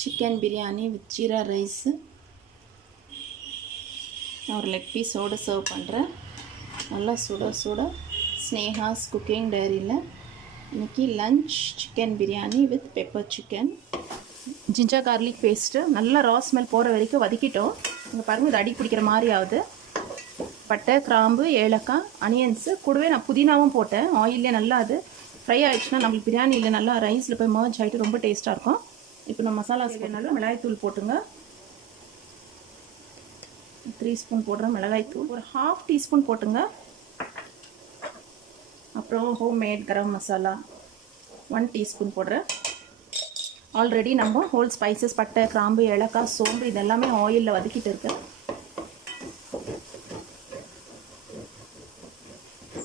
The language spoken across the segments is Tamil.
Chicken biryani with jeera rice நான் ஒரு லெக் பீஸோடு சர்வ் பண்ணுறேன் நல்லா சுட சுட ஸ்னேஹாஸ் குக்கிங் டைரியில் இன்றைக்கி lunch chicken biryani with pepper chicken ginger garlic paste நல்லா ரா ஸ்மெல் போகிற வரைக்கும் வதக்கிட்டோம். இங்கே பாருங்கள் இது அடி பிடிக்கிற மாதிரி ஆகுது. பட்டை கிராம்பு ஏலக்காய் அனியன்ஸு கூடவே நான் புதினாவும் போட்டேன். ஆயிலே நல்லா அது ஃப்ரை ஆகிடுச்சுன்னா நம்மளுக்கு பிரியாணியில் நல்லா ரைஸில் போய் மர்ஜ் ஆகிட்டு ரொம்ப டேஸ்ட்டாக இருக்கும். இப்போ நம்ம மசாலாஸ் நல்லா மிளகாய்த்தூள் போட்டுங்க. த்ரீ ஸ்பூன் போடுறேன் மிளகாய்த்தூள் ஒரு ஹாஃப் டீஸ்பூன் போட்டுங்க. அப்புறம் home made garam masala one teaspoon போடுறேன் ஆல்ரெடி நம்ம ஹோல் ஸ்பைசஸ் பட்டை கிராம்பு ஏலக்காய் சோம்பு இதெல்லாமே ஆயிலில் வதக்கிட்டு இருக்கேன்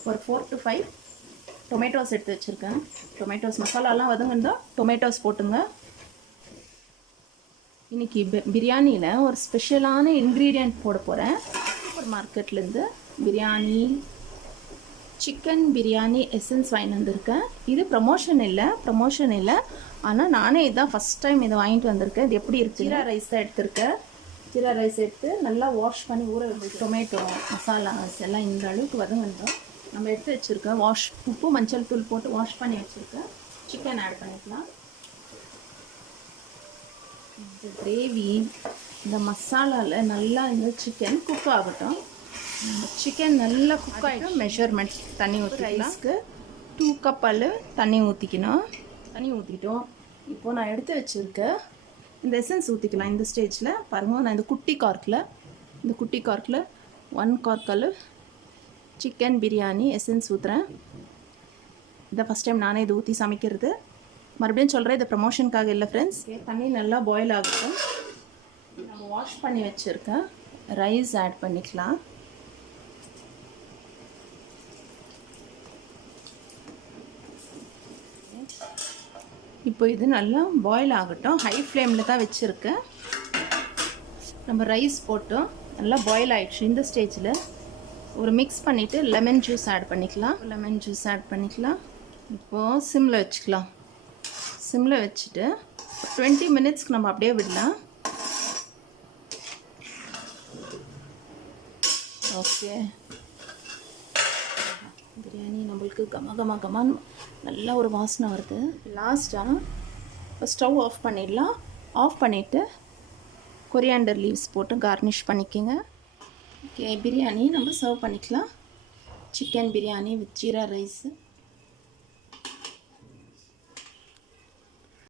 ஒரு ஃபோர் டு ஃபைவ் டொமேட்டோஸ் எடுத்து வச்சுருக்கேன். டொமேட்டோஸ் மசாலாலாம் வதங்கிருந்தா டொமேட்டோஸ் போட்டுங்க. இன்னைக்கு பி- பிரியாணியில் ஒரு ஸ்பெஷலான இன்க்ரீடியண்ட் போட போகிறேன் சூப்பர் மார்க்கெட்லேருந்து பிரியாணி சிக்கன் பிரியாணி எசன்ஸ் வாங்கிட்டு வந்திருக்கேன். இது ப்ரமோஷன் இல்லை ப்ரமோஷன் இல்லை. ஆனால் நானே இதுதான் ஃபஸ்ட் டைம் இதை வாங்கிட்டு வந்திருக்கேன். இது எப்படி இருக்கு ஜீரா ரைஸ் தான் எடுத்திருக்கேன். ஜீரா ரைஸ் எடுத்து நல்லா வாஷ் பண்ணி ஊற டொமேட்டோ மசாலாஸ் எல்லாம் இந்த அளவுக்கு வதங்கணும். நம்ம எடுத்து வச்சுருக்கேன் வாஷ் உப்பு மஞ்சள் தூள் போட்டு வாஷ் பண்ணி வச்சுருக்கேன் சிக்கன் ஆட் பண்ணிக்கலாம். இந்த கிரேவி இந்த மசாலாவில் நல்லா இந்த சிக்கன் குக் ஆகட்டும். சிக்கன் நல்லா குக் ஆகிடும் மெஷர்மெண்ட் தண்ணி ஊற்றி ரைஸ்க்கு டூ கப் அளவு தண்ணி ஊற்றிக்கணும் தண்ணி ஊற்றிட்டோம் இப்போ நான் எடுத்து வச்சுருக்க இந்த எசன்ஸ் ஊற்றிக்கலாம் இந்த ஸ்டேஜில் பாருங்கள் நான் இந்த குட்டி கார்க்கில் இந்த குட்டி கார்க்கில் ஒன் கார்க் அளவு சிக்கன் பிரியாணி எசன்ஸ் ஊற்றுறேன் இதை ஃபஸ்ட் டைம் நானே இது ஊற்றி சமைக்கிறது. மறுபடியும் சொல்கிறேன் இது ப்ரமோஷனுக்காக இல்லை ஃப்ரெண்ட்ஸ் தண்ணி நல்லா பாயில் ஆகட்டும். நம்ம வாஷ் பண்ணி வச்சுருக்கேன். ரைஸ் ஆட் பண்ணிக்கலாம். இப்போ இது நல்லா பாயில் ஆகட்டும். ஹை ஃப்ளேமில் தான் வச்சுருக்கேன். நம்ம ரைஸ் போட்டோம் நல்லா பாயில் ஆகிடுச்சு இந்த ஸ்டேஜில் ஒரு மிக்ஸ் பண்ணிவிட்டு லெமன் ஜூஸ் ஆட் பண்ணிக்கலாம். லெமன் ஜூஸ் ஆட் பண்ணிக்கலாம். இப்போது சிம்மில் வச்சுக்கலாம். சிம்மில் வச்சுட்டு டுவெண்ட்டி மினிட்ஸ்க்கு நம்ம அப்படியே விடலாம். ஓகே. பிரியாணி நம்மளுக்கு கம கம கமான்னு நல்லா ஒரு வாசனை வருது. லாஸ்ட்டாக இப்போ ஸ்டவ் ஆஃப் பண்ணிடலாம். ஆஃப் பண்ணிவிட்டு கொரியாண்டர் லீவ்ஸ் போட்டு கார்னிஷ் பண்ணிக்கோங்க. ஓகே பிரியாணி நம்ம சர்வ் பண்ணிக்கலாம். Chicken biryani with jeera rice.